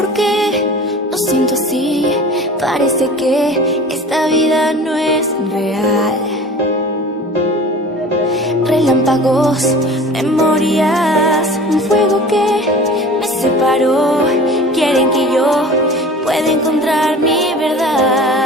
por qué lo siento así. Parece que esta vida no es real. Relámpagos, memorias, un fuego que me separó. Quieren que yo pueda encontrar mi verdad.